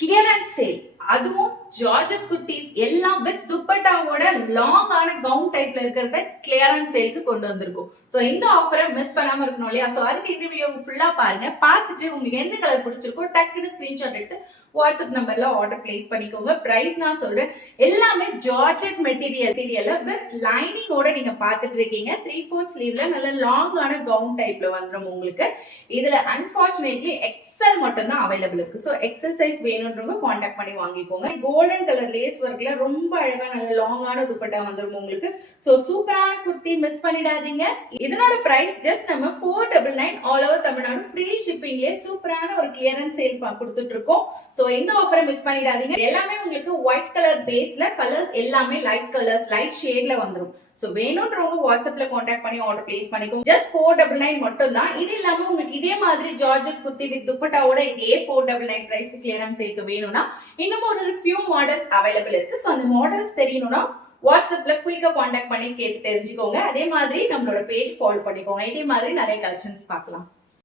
Clearance sale, அதுவும் georgette kurtis எல்லாம் with துப்பட்டாவோட long ஆன கவுன் டைப்ல இருக்கிறத கிளியரன்ஸ் சேலுக்கு கொண்டு வந்திருக்கும். சோ இந்த ஆஃபரை மிஸ் பண்ணாம இருக்கணும் இல்லையா? சோ அதுக்கு இந்த வீடியோ ஃபுல்லா பாருங்க. பார்த்துட்டு உங்களுக்கு எந்த கலர் பிடிச்சிருக்கோ டக்குன்னு ஸ்கிரீன்ஷாட் எடுத்து வாட்ஸ்அப் நம்பர்ல ஆர்டர் பிளேஸ் பண்ணிக்கோங்க. பிரைஸ் நான் சொல்றேன், எல்லாமே ஜார்ஜெட் மெட்டீரியல்ல வித் லைனிங்கோட நீங்க பார்த்துட்டு இருக்கீங்க. 3/4 ஸ்லீவ்ல நல்ல லாங்கான கவுன் டைப்ல வந்துடும் உங்களுக்கு. இதுல அன்பார்ச்சுனேட்லி எக்ஸல் மட்டும் தான் அவைலபிள் இருக்கு. சோ எக்ஸல் சைஸ் வேணும்ன்றவங்க கான்டாக்ட் பண்ணி வாங்கிக்கோங்க. கோல்டன் கலர் லேஸ் ஒர்க்ல ரொம்ப அழகா நல்ல லாங்கான துப்பட்டா வந்துடும் உங்களுக்கு. சோ சூப்பரான குர்த்தி, மிஸ் பண்ணிடாதீங்க. இதனோட பிரைஸ் ஜஸ்ட் நம்ம 499 ஆல் ஓவர் தமிழ்நாடு ஃப்ரீ ஷிப்பிங்லயே சூப்பரான ஒரு கிளியரன்ஸ் சேல் கொடுத்துட்டு இருக்கோம். சோ இந்த ஆஃபரை மிஸ் பண்ணிடாதீங்க. எல்லாமே உங்களுக்கு ஒயிட் கலர் பேஸ்ல, கலர்ஸ் எல்லாமே லைட் கலர்ஸ், லைட் ஷேட்ல வந்துடும். சோ வேணும்ன்றவங்க வாட்ஸ்அப்ல கான்டாக்ட் பண்ணி ஆர்டர் பிளேஸ் பண்ணிக்கோங்க. ஜஸ்ட் 499 மட்டும் தான். இது இல்லாம உங்களுக்கு இதே மாதிரி ஜார்ஜெட் குர்த்தி வித் துப்பட்டாவோட இதே 499 பிரைஸ் கிளியரன்ஸ் சேல்க்கு வேணும்னா இன்னும் ஒரு ஃபியூ மாடல்ஸ் அவைலபிள் இருக்கு. சோ அந்த மாடல்ஸ் தெரியணும்னா வாட்ஸ்அப்ல குயிக்கா கான்டாக்ட் பண்ணி கேட்டு தெரிஞ்சுக்கோங்க. அதே மாதிரி நம்மளோட பேஜ் ஃபாலோ பண்ணிக்கோங்க. இதே மாதிரி நிறைய கலெக்ஷன்ஸ் பார்க்கலாம்.